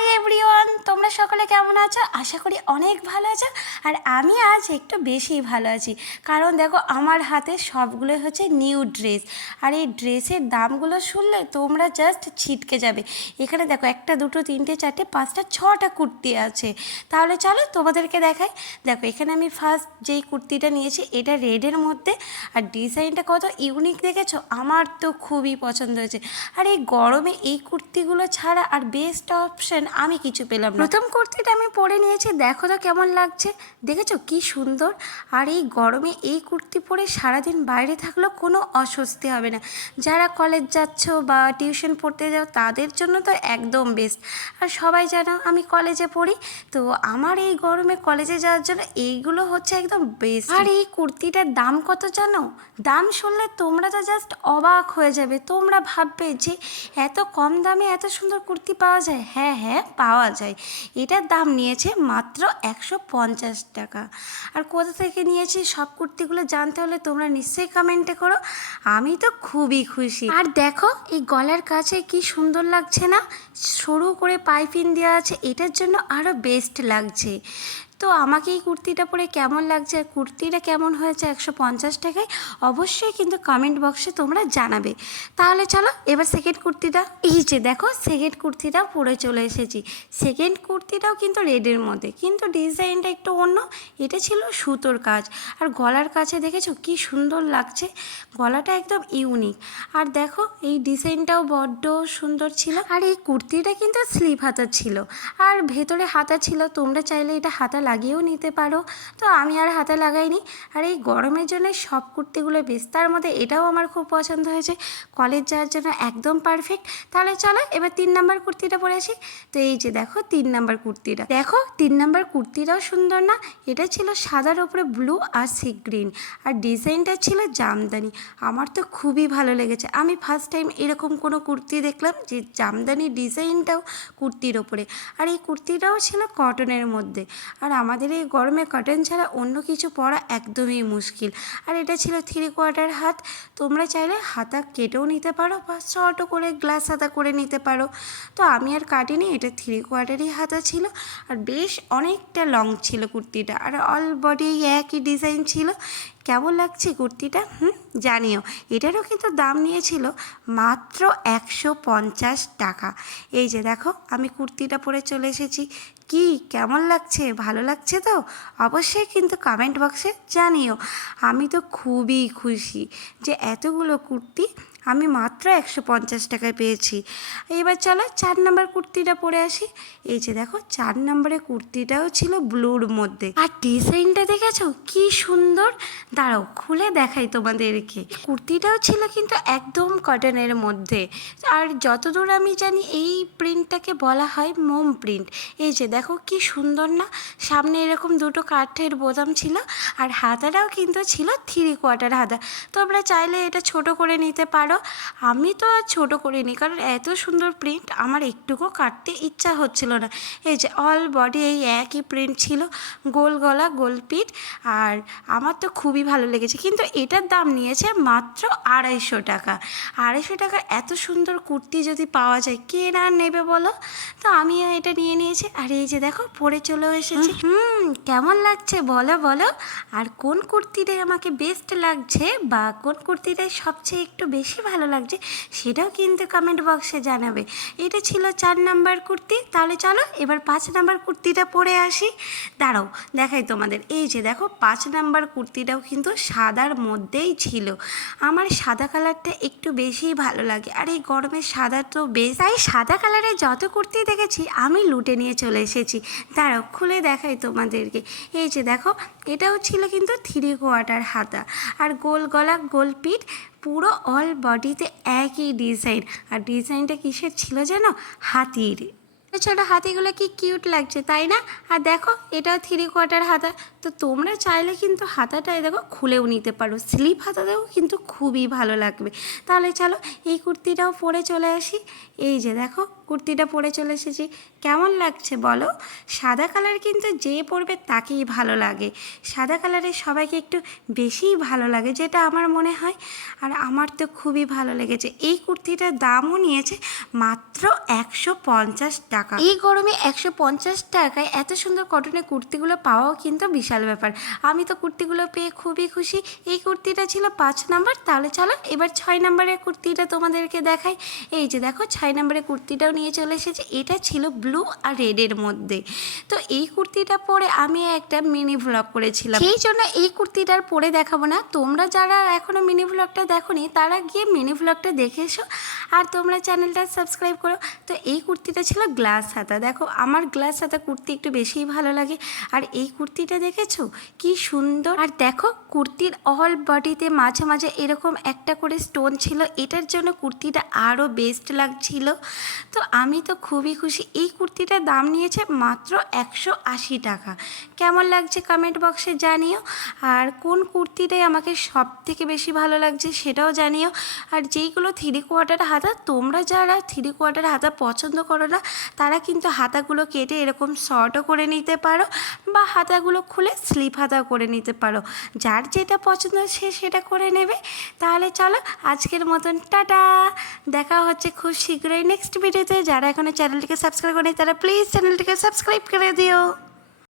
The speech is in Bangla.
হাই এভরিওয়ান, তোমরা সকলে কেমন আছো? আশা করি অনেক ভালো আছো। আর আমি আজ একটু বেশি ভালো আছি, কারণ দেখো আমার হাতে সবগুলো হচ্ছে নিউ ড্রেস। আর এই ড্রেসের দামগুলো শুনলে তোমরা জাস্ট ছিটকে যাবে। এখানে দেখো একটা দুটো তিনটে চারটে পাঁচটা ছটা কুর্তি আছে। তাহলে চলো তোমাদেরকে দেখাই। দেখো এখানে আমি ফার্স্ট যেই কুর্তিটা নিয়েছি এটা রেডের মধ্যে, আর ডিজাইনটা কত ইউনিক দেখেছো? আমার তো খুবই পছন্দ হয়েছে। আর এই গরমে এই কুর্তিগুলো ছাড়া আর বেস্ট অপশন আমি কিছু পেলাম না। প্রথম কুর্তিটা আমি পরে নিয়েছি, দেখো তো কেমন লাগছে, দেখেছো কি সুন্দর। আর এই গরমে এই কুর্তি পরে সারাদিন বাইরে থাকলেও কোনো অস্বস্তি হবে না। যারা কলেজ যাচ্ছ বা টিউশন পড়তে যাও তাদের জন্য তো একদম বেস্ট। আর সবাই জানো আমি কলেজে পড়ি, তো আমার এই গরমে কলেজে যাওয়ার জন্য এইগুলো হচ্ছে একদম বেস্ট। আর এই কুর্তিটার দাম কত জানো? দাম শুনলে তোমরা তো জাস্ট অবাক হয়ে যাবে। তোমরা ভাববে যে এত কম দামে এত সুন্দর কুর্তি পাওয়া যায়। হ্যাঁ হ্যাঁ, পাওয়া যায়। এটার দাম নিয়েছে মাত্র 150 টাকা। আর কোথা থেকে নিয়েছি সব কুর্তিগুলো জানতে হলে তোমরা নিশ্চয়ই কমেন্টে করো। আমি তো খুবই খুশি। আর দেখো এই গলার কাছে কি সুন্দর লাগছে না? সরু করে পাইপিং দেওয়া আছে, এটার জন্য আরও বেস্ট লাগছে। তো আমাকে এই কুর্তিটা পরে কেমন লাগছে, আর কুর্তিটা কেমন হয়েছে 150 টাকায়, অবশ্যই কিন্তু কমেন্ট বক্সে তোমরা জানাবে। তাহলে চলো এবার সেকেন্ড কুর্তিটা, এই যে দেখো সেকেন্ড কুর্তিটাও পরে চলে এসেছি। সেকেন্ড কুর্তিটাও কিন্তু রেডের মধ্যে, কিন্তু ডিজাইনটা একটু অন্য। এটা ছিল সুতোর কাজ, আর গলার কাছে দেখেছো কি সুন্দর লাগছে, গলাটা একদম ইউনিক। আর দেখো এই ডিজাইনটাও বড্ড সুন্দর ছিল। আর এই কুর্তিটা কিন্তু স্লিভ হাতা ছিল, আর ভেতরে হাতা ছিল। তোমরা চাইলে এটা হাতা লাগিয়েও নিতে পারো, তো আমি আর হাতা লাগাইনি। আর এই গরমের জন্য সব কুর্তিগুলো বেশ, তার মধ্যে এটাও আমার খুব পছন্দ হয়েছে, কলেজ যাওয়ার জন্য একদম পারফেক্ট। তাহলে চলো এবার 3 নাম্বার কুর্তিটা পরে আসি। তো এই যে দেখো 3 নাম্বার কুর্তিটা, দেখো 3 নাম্বার কুর্তিটাও সুন্দর না? এটা ছিল সাদার ওপরে ব্লু আর সি গ্রিন, আর ডিজাইনটা ছিল জামদানি। আমার তো খুবই ভালো লেগেছে। আমি ফার্স্ট টাইম এরকম কোনো কুর্তি দেখলাম যে জামদানি ডিজাইনটাও কুর্তির ওপরে। আর এই কুর্তিটাও ছিল কটনের মধ্যে, আর আমাদের এই গরমে কটন ছাড়া অন্য কিছু পরা একদমই মুশকিল। আর এটা ছিল 3/4 হাত। তোমরা চাইলে হাতা কেটেও নিতে পারো বা শর্টও করে গ্লাস হাতা করে নিতে পারো, তো আমি আর কাটিনি। এটা 3/4 হাতা ছিল, আর বেশ অনেকটা লং ছিল কুর্তিটা, আর অল বডি একই ডিজাইন ছিল। কেমন লাগছে কুর্তিটা জানিও। এটারও কিন্তু দাম নিয়েছিল মাত্র 150 টাকা। এই যে দেখো আমি কুর্তিটা পরে চলে এসেছি। কি কেমন লাগছে? ভালো লাগছে তো? অবশ্যই কিন্তু কমেন্ট বক্সে জানিও। আমি তো খুবই খুশি যে এতগুলো কুর্তি আমি মাত্র 150 টাকায় পেয়েছি। এবার চলো 4 নাম্বার কুর্তিটা পরে আসি। এই যে দেখো 4 নাম্বারের কুর্তিটাও ছিল ব্লুর মধ্যে, আর ডিজাইনটা দেখেছো কি সুন্দর। দাঁড়াও খুলে দেখাই তোমাদেরকে। কুর্তিটাও ছিল কিন্তু একদম কটনের মধ্যে, আর যতদূর আমি জানি এই প্রিন্টটাকে বলা হয় মোম প্রিন্ট। এই যে দেখো কি সুন্দর না? সামনে এরকম দুটো কাঠের বোতাম ছিল, আর হাতাটাও কিন্তু ছিল 3/4 হাতা। তোমরা চাইলে এটা ছোট করে নিতে পারো। আমি তো আর ছোটো করিনি, কারণ এত সুন্দর প্রিন্ট আমার একটুকু কাটতে ইচ্ছা হচ্ছিল না। এই যে অল বডি এই একই প্রিন্ট ছিল, গোল গলা গোল পিঠ, আর আমার তো খুবই ভালো লেগেছে। কিন্তু এটার দাম নিয়েছে মাত্র 250 টাকা। 250 টাকা এত সুন্দর কুর্তি যদি পাওয়া যায়, কে না নেবে বলো? তো আমিও এটা নিয়ে নিয়েছি। আর এই যে দেখো পরে চলেও এসেছি। কেমন লাগছে বলো বলো? আর কোন কুর্তিটাই আমাকে বেস্ট লাগছে বা কোন কুর্তিটাই সবচেয়ে একটু বেশি ভালো লাগছে সেটাও কিন্তু কমেন্ট বক্সে জানাবে। এটা ছিল 4 নাম্বার কুর্তি। তাহলে চলো এবার 5 নাম্বার কুর্তিটা পরে আসি। দাঁড়াও দেখাই তোমাদের। এই যে দেখো 5 নাম্বার কুর্তিটাও কিন্তু সাদার মধ্যেই ছিল। আমার সাদা কালারটা একটু বেশিই ভালো লাগে, আর এই গরমে সাদা তো বেশ, তাই সাদা কালারের যত কুর্তি দেখেছি আমি লুটে নিয়ে চলে এসেছি। দাঁড়াও খুলে দেখাই তোমাদেরকে। এই যে দেখো এটাও ছিল কিন্তু 3/4 হাতা, আর গোল গলা গোল পিঠ, পুরো অল বডিতে একই ডিজাইন। আর ডিজাইনটা কিসের ছিল জানো? হাতির। ছোটো হাতিগুলো কি কিউট লাগছে তাই না? আর দেখো এটাও 3/4 হাতা। তো তোমরা চাইলে কিন্তু হাতাটায় দেখো খুলেও নিতে পারো, স্লিভ হাতাতেও কিন্তু খুবই ভালো লাগবে। তাহলে চলো এই কুর্তিটাও পরে চলে আসি। এই যে দেখো কুর্তিটা পরে চলে এসেছি। কেমন লাগছে বলো? সাদা কালার কিন্তু যে পরবে তাকেই ভালো লাগে। সাদা কালারের সবাইকে একটু বেশিই ভালো লাগে, যেটা আমার মনে হয়। আর আমার তো খুবই ভালো লেগেছে। এই কুর্তিটার দামও নিয়েছে মাত্র 150 টাকা। টাকা। এই গরমে 150 টাকায় এত সুন্দর কটনের কুর্তিগুলো পাওয়াও কিন্তু বিশাল ব্যাপার। আমি তো কুর্তিগুলো পেয়ে খুবই খুশি। এই কুর্তিটা ছিল 5 নাম্বার। তাহলে চলো এবার 6 নাম্বারের কুর্তিটা তোমাদেরকে দেখাই। এই যে দেখো 6 নাম্বারের কুর্তিটাও নিয়ে চলে এসেছে। এটা ছিল ব্লু আর রেডের মধ্যে। তো এই কুর্তিটা পরে আমি একটা মিনি ভ্লগ করেছিলাম, সেই জন্য এই কুর্তিটার পরে দেখাবো না। তোমরা যারা এখনও মিনি ভ্লগটা দেখোনি তারা গিয়ে মিনি ভ্লগটা দেখে এসো, আর তোমরা চ্যানেলটা সাবস্ক্রাইব করো। তো এই কুর্তিটা ছিল গ্লাস হাতা। দেখো আমার গ্লাস হাতা কুর্তি একটু বেশিই ভালো লাগে। আর এই কুর্তিটা দেখেছো কি সুন্দর। আর দেখো কুর্তির অল বডিতে মাঝে মাঝে এরকম একটা করে স্টোন ছিল, এটার জন্য কুর্তিটা আরও বেস্ট লাগছিল। তো আমি তো খুবই খুশি। এই কুর্তিটার দাম নিয়েছে মাত্র 180 টাকা। কেমন লাগছে কমেন্ট বক্সে জানিও। আর কোন কুর্তিটাই আমাকে সব থেকে বেশি ভালো লাগছে সেটাও জানিও। আর যেইগুলো 3/4 হাতা, তোমরা যারা 3/4 হাতা পছন্দ করো না তারা কিন্তু হাতাগুলো কেটে এরকম শর্টও করে নিতে পারো, বা হাতাগুলো খুলে স্লিপ হাতাও করে নিতে পারো। যার যেটা পছন্দ সে সেটা করে নেবে। তাহলে চলো আজকের মতন টাটা। দেখা হচ্ছে খুব শীঘ্রই নেক্সট ভিডিওতে। যারা এখনো চ্যানেলটিকে সাবস্ক্রাইব করেনি তারা প্লিজ চ্যানেলটিকে সাবস্ক্রাইব করে দিও।